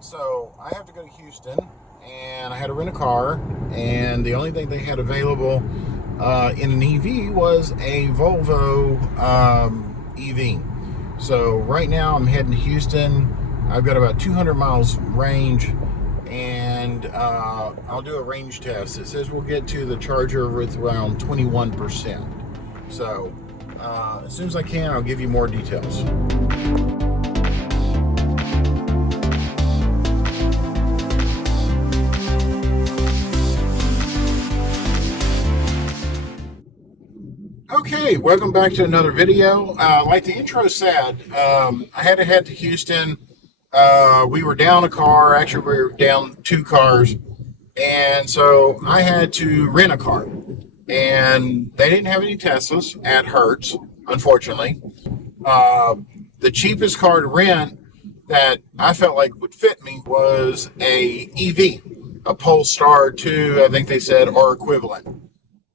So I have to go to Houston, and I had to rent a car, and the only thing they had available in an EV was a Volvo EV. So right now I'm heading to Houston. I've got about 200 miles range, and I'll do a range test. It says we'll get to the charger with around 21%. So as soon as I can, I'll give you more details. Okay, welcome back to another video. Like the intro said, I had to head to Houston. We were down a car. Actually, we were down two cars. And so I had to rent a car. And they didn't have any Teslas at Hertz, unfortunately. The cheapest car to rent that I felt like would fit me was a EV, a Polestar 2, I think they said, or equivalent.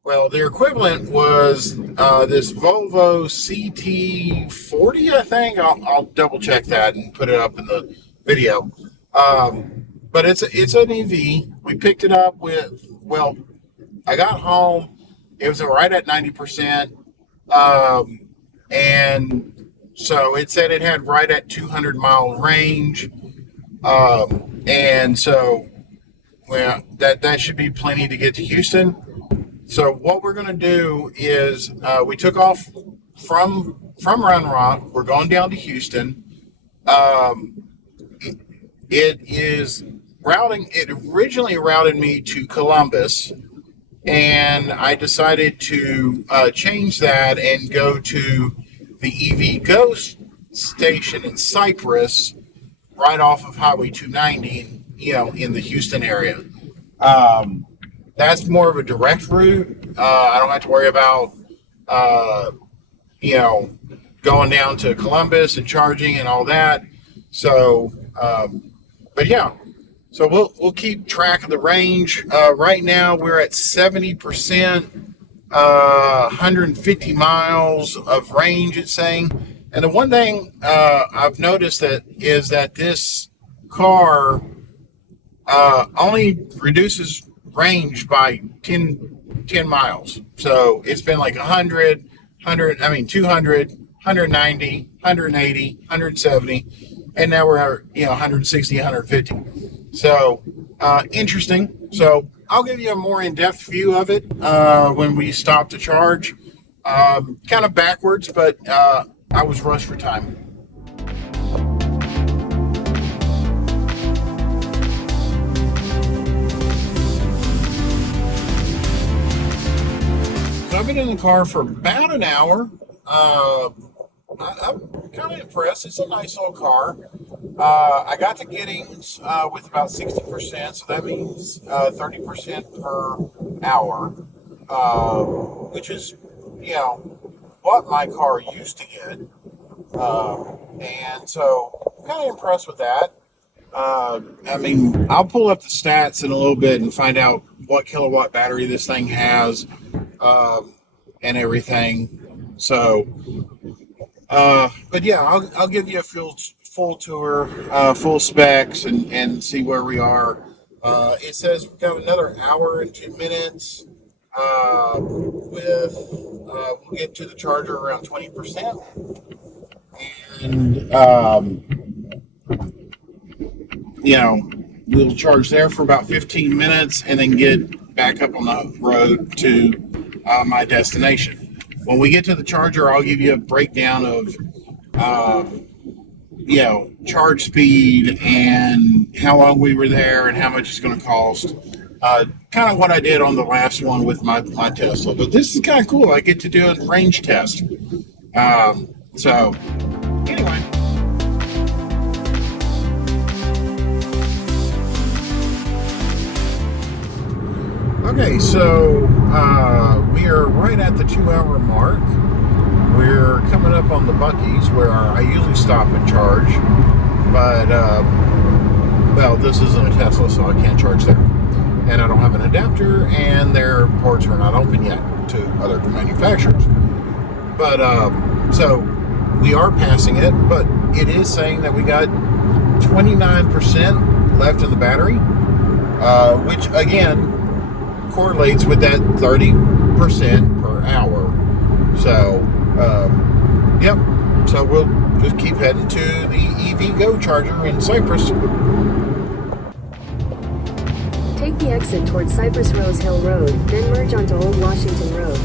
Well, their equivalent was this Volvo XC40, I think. I'll double check that and put it up in the video. But it's an EV. We picked it up with, well, I got home. It was right at 90%. And so it said it had right at 200-mile range. And so, well, that should be plenty to get to Houston. So what we're going to do is we took off from Round Rock. We're going down to Houston. It is routing. It originally routed me to Columbus, and I decided to change that and go to the EV Ghost station in Cypress, right off of Highway 290, in the Houston area. That's more of a direct route. I don't have to worry about, going down to Columbus and charging and all that. So, but yeah, so we'll keep track of the range. Right now we're at 70%, 150 miles of range, it's saying. And the one thing I've noticed is that this car only reduces range by 10 miles. So it's been like 200, 190, 180, 170, and now we're at 160, 150. So interesting. So I'll give you a more in-depth view of it when we stop to charge. Kind of backwards, but I was rushed for time. I've been in the car for about an hour. I'm kind of impressed. It's a nice little car. I got the Giddings with about 60%, so that means 30% per hour, which is, what my car used to get. And so I'm kind of impressed with that. I'll pull up the stats in a little bit and find out what kilowatt battery this thing has. And everything. So, but yeah, I'll give you a full tour, full specs, and see where we are. It says we've got another hour and 2 minutes. We'll get to the charger around 20%, and we'll charge there for about 15 minutes, and then get back up on the road to my destination. When we get to the charger, I'll give you a breakdown of charge speed and how long we were there and how much it's going to cost. Kind of what I did on the last one with my Tesla. But this is kind of cool. I get to do a range test. So anyway. Okay, so we are right at the 2-hour mark. We're coming up on the Buc-ee's where I usually stop and charge, but this isn't a Tesla, so I can't charge there. And I don't have an adapter, and their ports are not open yet to other manufacturers. But so we are passing it, but it is saying that we got 29% left in the battery, which again correlates with that 30% per hour. So, yep. So we'll just keep heading to the EV Go charger in Cypress. Take the exit towards Cypress Rose Hill Road, then merge onto Old Washington Road.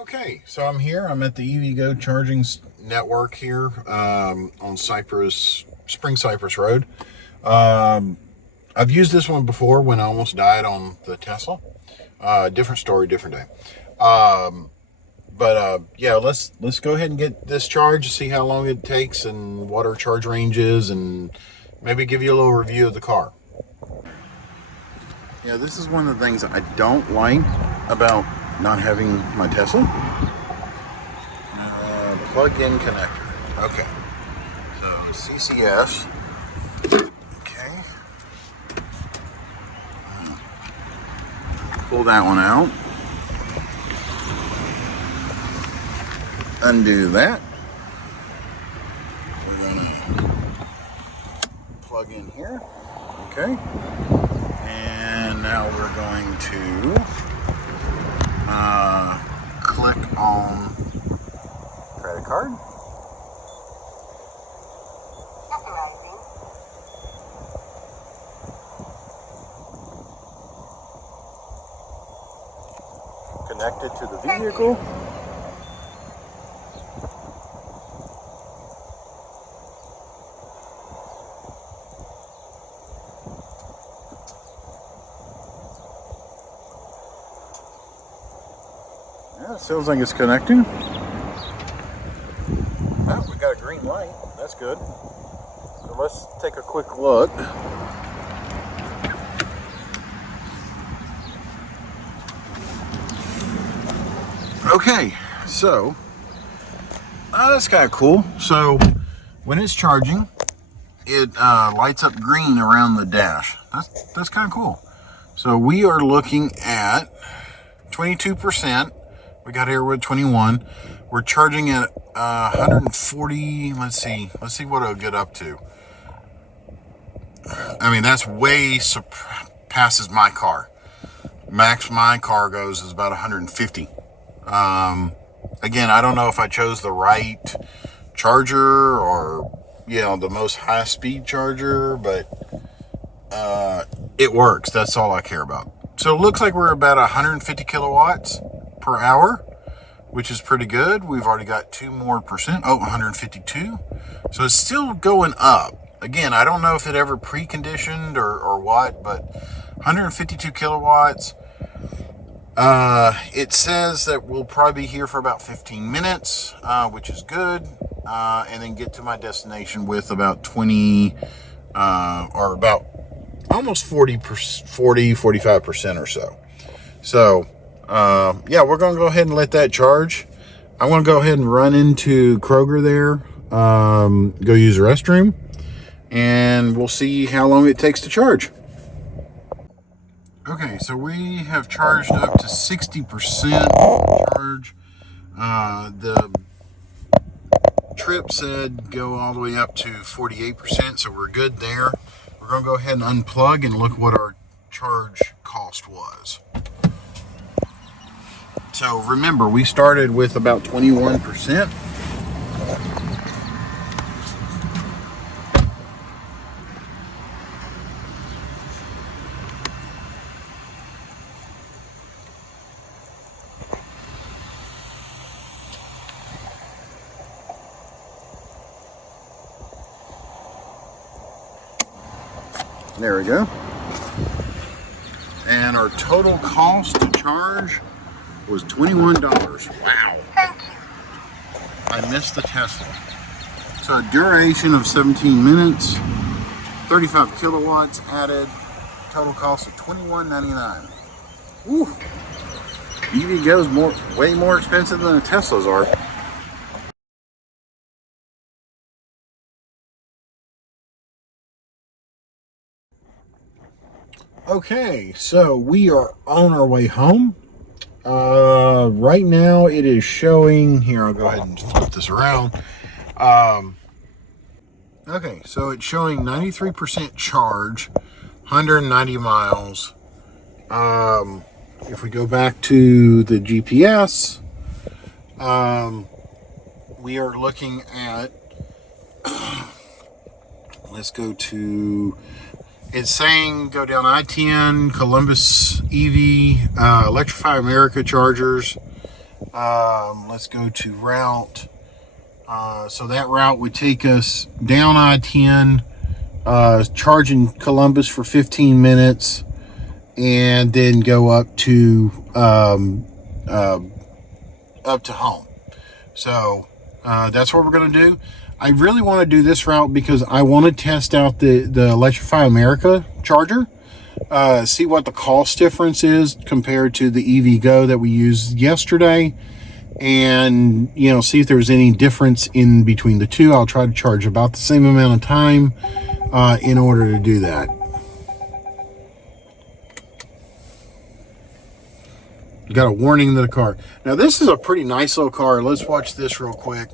Okay, so I'm here. I'm at the EV Go charging network here on Spring Cypress Road. I've used this one before when I almost died on the Tesla. Different story, different day. Yeah, let's go ahead and get this charged, see how long it takes and what our charge range is, and maybe give you a little review of the car. Yeah, this is one of the things I don't like about not having my Tesla. Plug-in connector. Okay. So CCS. Okay. Pull that one out. Undo that. We're gonna plug in here. Okay. And now we're going to click on credit card. Connected to the vehicle. Yeah, it sounds like it's connecting. Oh, we got a green light. That's good. So let's take a quick look. Okay, so that's kind of cool. So when it's charging, it lights up green around the dash. That's kind of cool. So we are looking at 22%. We got here with 21. We're charging at 140. Let's see what it'll get up to. I mean, that's way surpasses my car. Max my car goes is about 150. Again, I don't know if I chose the right charger or, the most high-speed charger, but it works. That's all I care about. So it looks like we're about 150 kilowatts per hour, which is pretty good. We've already got 2 more percent. Oh, 152. So it's still going up. Again, I don't know if it ever preconditioned or what, but 152 kilowatts. It says that we'll probably be here for about 15 minutes, which is good, and then get to my destination with about 20, or about almost 45% or so. So, yeah, we're going to go ahead and let that charge. I want to go ahead and run into Kroger there, go use the restroom, and we'll see how long it takes to charge. Okay, so we have charged up to 60% charge. The trip said go all the way up to 48%, so we're good there. We're going to go ahead and unplug and look what our charge cost was. So remember, we started with about 21%. There we go. And our total cost to charge was $21. Wow. I missed the Tesla. So a duration of 17 minutes, 35 kilowatts added, total cost of $21.99. Woo. EV Go's way more expensive than the Teslas are. Okay, so we are on our way home. Right now it is showing here. I'll go ahead and flip this around. Okay, so it's showing 93% charge, 190 miles. If we go back to the GPS, we are looking at, let's go to, it's saying go down I-10, Columbus EV, Electrify America chargers. Let's go to route. So that route would take us down I-10, charging Columbus for 15 minutes, and then go up to home. So that's what we're going to do. I really want to do this route because I want to test out the Electrify America charger, see what the cost difference is compared to the EV Go that we used yesterday, and see if there's any difference in between the two. I'll try to charge about the same amount of time in order to do that. Got a warning to the car. Now this is a pretty nice little car. Let's watch this real quick.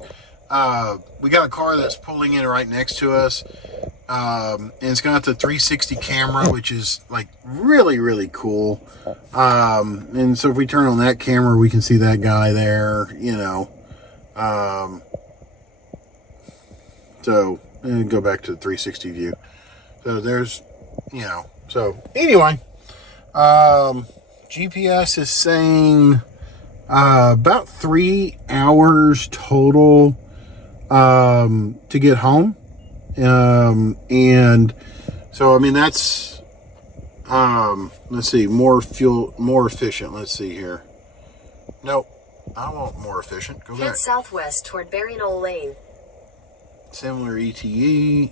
We got a car that's pulling in right next to us, and it's got the 360 camera, which is like really cool. And so if we turn on that camera, we can see that guy there, so and go back to the 360 view. So there's, so anyway, GPS is saying about 3 hours total to get home. And so, I mean, that's, let's see, more fuel, more efficient. Let's see here. Nope, I don't want more efficient. Go back. Head southwest toward Berrien-Knoll Lane. Similar ETA.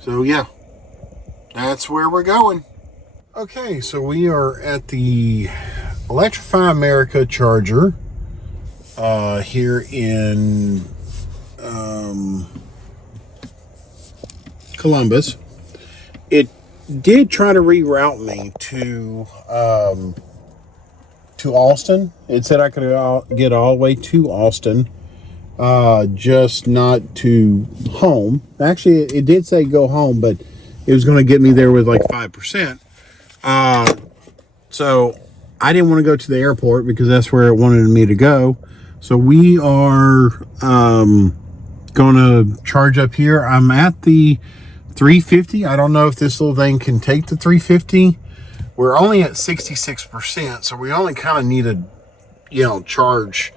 So yeah, that's where we're going. Okay, so we are at the Electrify America charger here in Columbus. It did try to reroute me to Austin. It said I could get all the way to Austin, just not to home. Actually, it did say go home, but it was going to get me there with like 5%. So I didn't want to go to the airport because that's where it wanted me to go. So we are going to charge up here. I'm at the 350. I don't know if this little thing can take the 350. We're only at 66%, so we only kind of need to, charge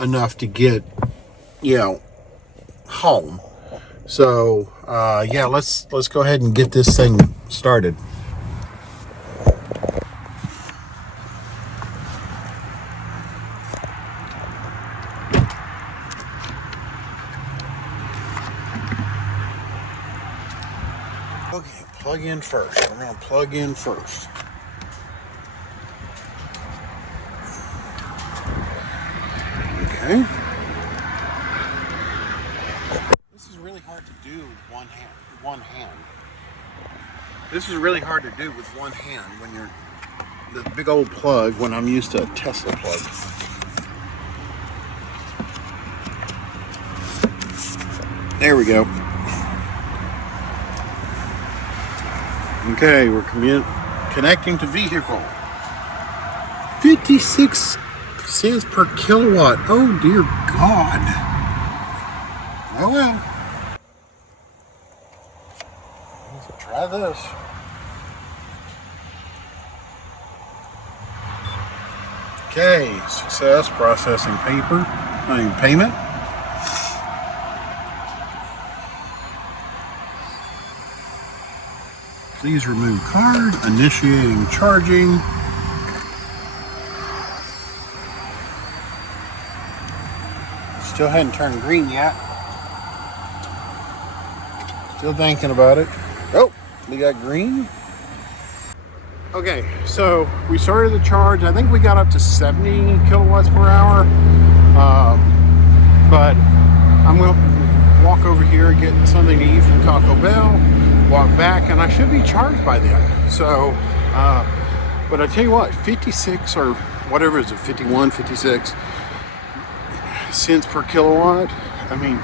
enough to get, home. So yeah, let's go ahead and get this thing started. Okay, plug in first. I'm gonna plug in first. Okay. This is really hard to do with one hand. This is really hard to do with one hand when you're the big old plug, when I'm used to a Tesla plug. There we go. Okay, we're connecting to vehicle. 56 cents per kilowatt. Oh dear God. Oh well. Let's try this. Okay, success processing payment. Please remove card. Initiating charging. Still hadn't turned green yet. Still thinking about it. Oh, we got green. Okay, so we started the charge. I think we got up to 70 kilowatts per hour. But I'm going to walk over here, get something to eat from Taco Bell, walk back, and I should be charged by then. So, but I tell you what, 56 or whatever is it, 51, 56 cents per kilowatt. I mean,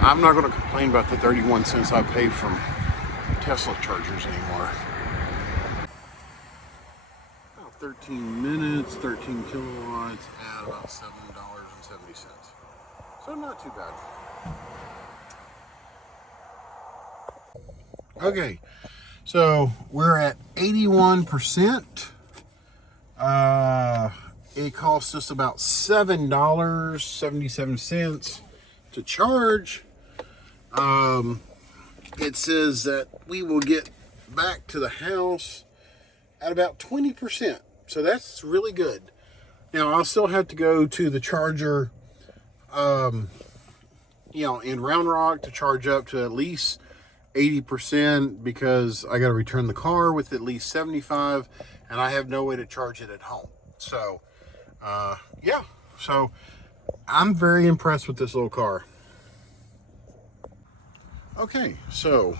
I'm not going to complain about the 31 cents I pay from Tesla chargers anymore. About 13 minutes, 13 kilowatts at about $7.70. So not too bad. Okay, so we're at 81%. It costs us about $7.77 to charge. It says that we will get back to the house at about 20%. So that's really good. Now I'll still have to go to the charger, in Round Rock to charge up to at least 80% because I got to return the car with at least 75, and I have no way to charge it at home. So, yeah. So I'm very impressed with this little car. Okay, so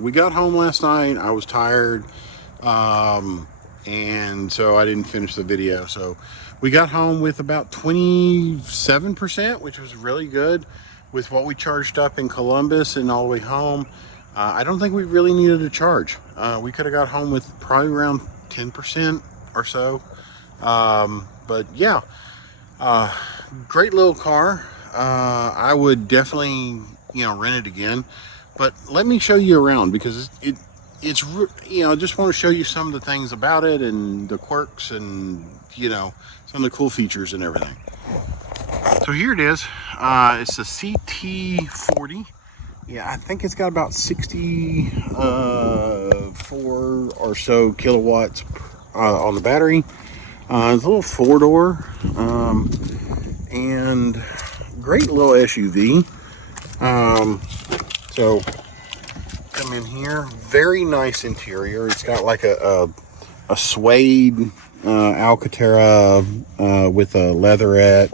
we got home last night. I was tired, and so I didn't finish the video. So we got home with about 27%, which was really good with what we charged up in Columbus and all the way home. I don't think we really needed a charge. We could have got home with probably around 10% or so. But yeah, great little car. I would definitely, rent it again. But let me show you around because I just want to show you some of the things about it and the quirks and, some of the cool features and everything. So here it is. It's a CT40. Yeah, I think it's got about 64 or so kilowatts on the battery. It's a little 4-door and great little SUV. So come in here, very nice interior. It's got like a suede Alcantara with a leatherette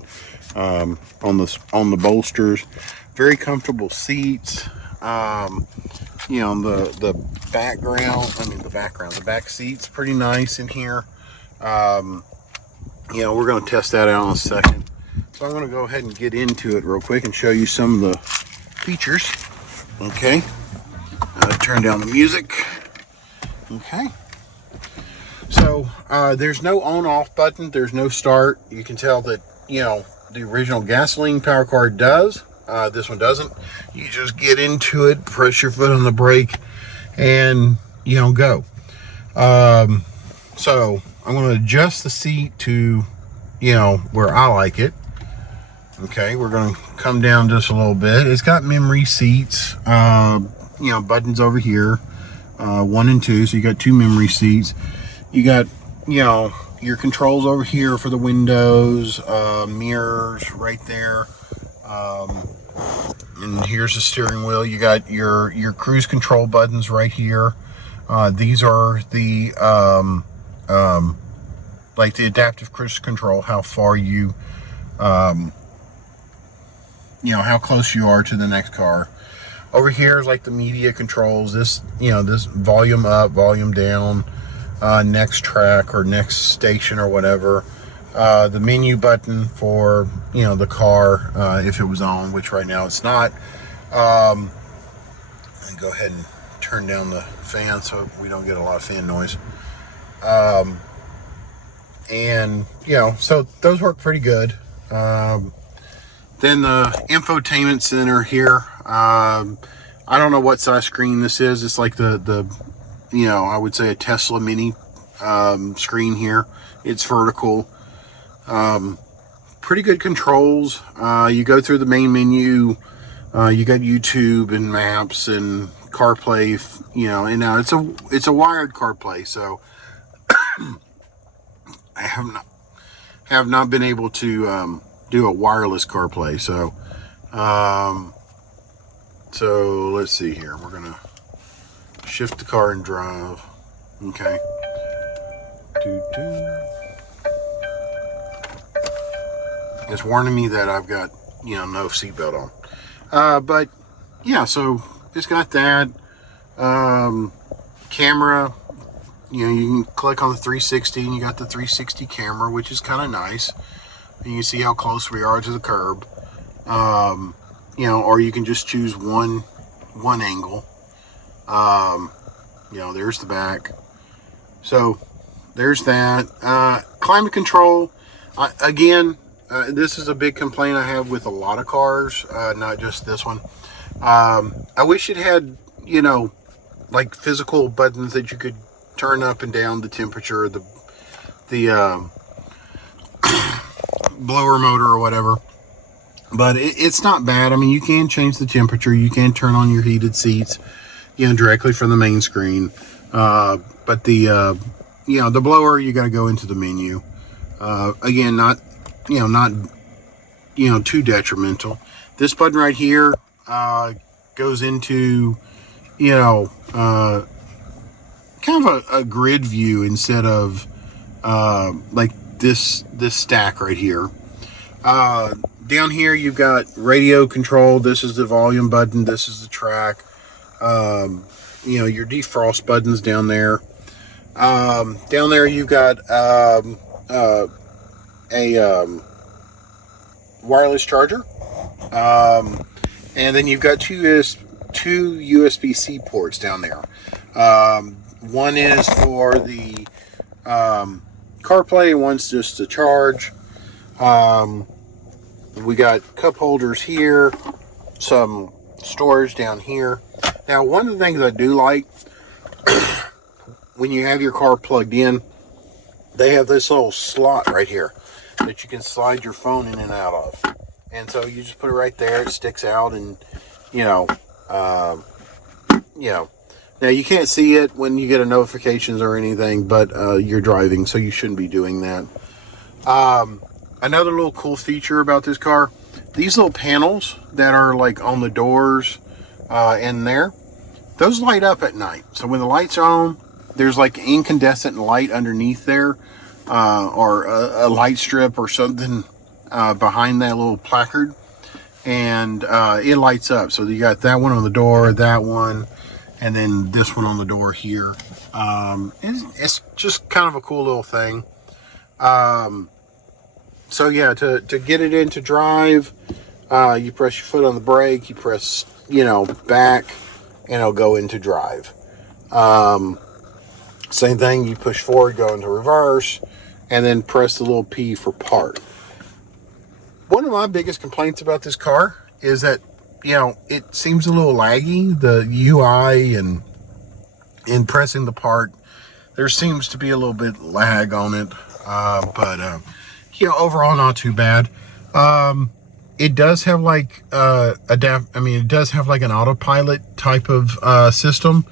on the bolsters. Very comfortable seats. The back seat's pretty nice in here. We're going to test that out in a second. So I'm going to go ahead and get into it real quick and show you some of the features. Okay. Turn down the music. Okay. So there's no on-off button. There's no start. You can tell that, the original gasoline power car does. This one doesn't. You just get into it, press your foot on the brake, and go. So I'm going to adjust the seat to where I like it. Okay, we're going to come down just a little bit. It's got memory seats, buttons over here, 1 and 2, so you got 2 memory seats. You got your controls over here for the windows, mirrors right there. And here's the steering wheel. You got your cruise control buttons right here. These are the like the adaptive cruise control, how far you how close you are to the next car. Over here is like the media controls. This this volume up, volume down, next track or next station or whatever. The menu button for the car if it was on, which right now it's not. And go ahead and turn down the fan so we don't get a lot of fan noise. And so those work pretty good. Then the infotainment center here. I don't know what size screen this is. It's like the I would say a Tesla Mini screen here. It's vertical. Pretty good controls. You go through the main menu. You got YouTube and maps and CarPlay. And now it's a wired CarPlay. So I have not been able to do a wireless CarPlay. So so let's see here. We're gonna shift the car and drive. Okay. It's warning me that I've got no seatbelt on. But yeah, so it's got that. Camera, you know, you can click on the 360 and you got the 360 camera, which is kind of nice. And you see how close we are to the curb. You know, or you can just choose one angle. You know, there's the back. So there's that. Climate control. Again, this is a big complaint I have with a lot of cars, not just this one. I wish it had, you know, like physical buttons that you could turn up and down the temperature, the blower motor or whatever. But it's not bad. I mean, you can change the temperature. You can turn on your heated seats, you know, directly from the main screen. But the, you know, the blower, you got to go into the menu. Again, not too detrimental. This button right here goes into, you know, kind of a grid view instead of like this stack right here. Down here you've got radio control. This is the volume button. This is the track. You know, your defrost buttons down there. Down there you've got a wireless charger. And then you've got two USB-C ports down there. One is for the CarPlay, and one's just to charge. We got cup holders here, some storage down here. Now, one of the things I do like, when you have your car plugged in, they have this little slot right here that you can slide your phone in and out of. And so you just put it right there, it sticks out, and you know, now you can't see it when you get a notifications or anything, but you're driving, so you shouldn't be doing that. Another little cool feature about this car, these little panels that are like on the doors in there, those light up at night. So when the lights are on, there's like incandescent light underneath there, or a light strip or something behind that little placard, and it lights up. So you got that one on the door, that one, and then this one on the door here. It's just kind of a cool little thing. So yeah, to get it into drive, you press your foot on the brake, you press, you know, back, and it'll go into drive. Same thing, you push forward, go into reverse, and then press the little P for park. One of my biggest complaints about this car is that, you know, it seems a little laggy, the UI, and in pressing the park, there seems to be a little bit lag on it, but you know, overall not too bad. It does have like it does have like an autopilot type of system,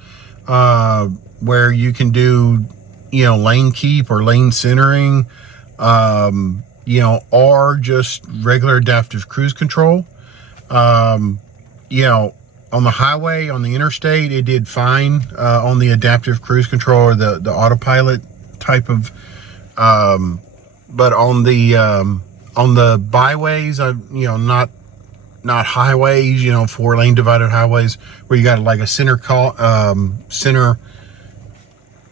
where you can do, you know, lane keep or lane centering, you know, or just regular adaptive cruise control. You know, on the highway, on the interstate, it did fine on the adaptive cruise control or the autopilot type of, but on the byways, you know, not highways, you know, 4-lane divided highways where you got like a center,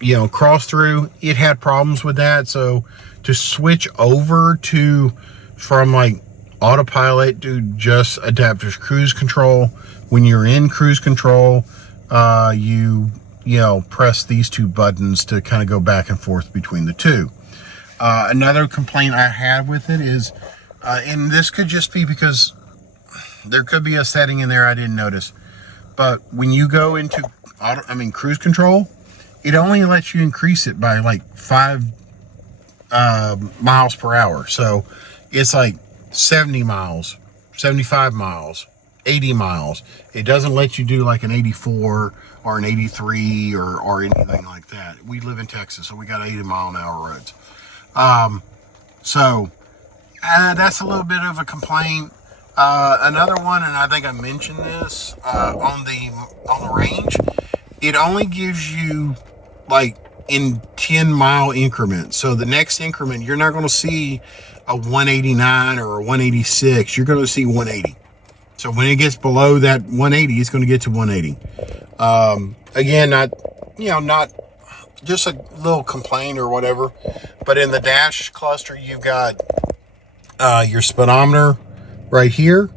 you know, cross through, it had problems with that. So to switch over from like autopilot to just adaptive cruise control, when you're in cruise control, you know, press these two buttons to kind of go back and forth between the two. Another complaint I had with it is, and this could just be because there could be a setting in there I didn't notice, but when you go into cruise control, it only lets you increase it by like 5 miles per hour. So it's like 70 miles, 75 miles, 80 miles. It doesn't let you do like an 84 or an 83 or anything like that. We live in Texas, so we got 80-mile-an-hour roads. So that's a little bit of a complaint. Another one, and I think I mentioned this on the range, it only gives you like in 10-mile increments. So the next increment, you're not going to see a 189 or a 186. You're going to see 180. So when it gets below that 180, it's going to get to 180. Again, not just a little complaint or whatever, but in the dash cluster, you've got your speedometer right here.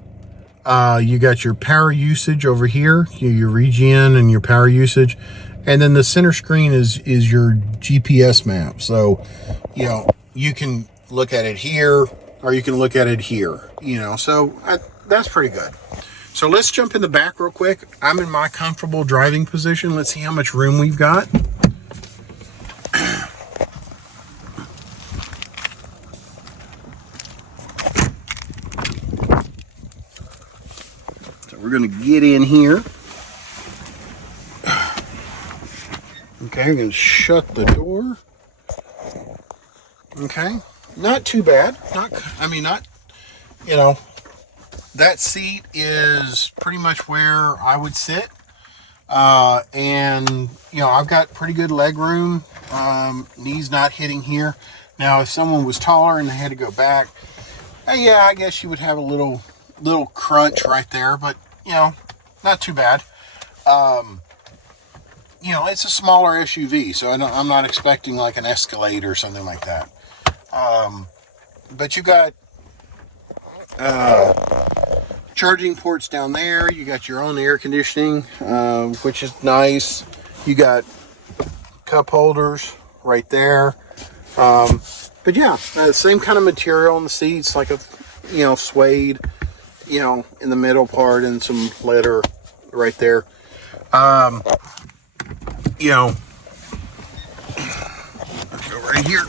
You got your power usage over here, your regen and your power usage. And then the center screen is your GPS map. So, you can look at it here or you can look at it here, so that's pretty good. So let's jump in the back real quick. I'm in my comfortable driving position. Let's see how much room we've got. So we're going to get in here. Okay, we're going to shut the door. Okay, not too bad. Not, that seat is pretty much where I would sit. And, I've got pretty good leg room. Knees not hitting here. Now, if someone was taller and they had to go back, yeah, I guess you would have a little crunch right there, but, not too bad. It's a smaller SUV, so I'm not expecting like an Escalade or something like that. But you got charging ports down there. You got your own air conditioning, which is nice. You got cup holders right there. But yeah, same kind of material in the seats, like a suede, in the middle part, and some leather right there. Let's go right here.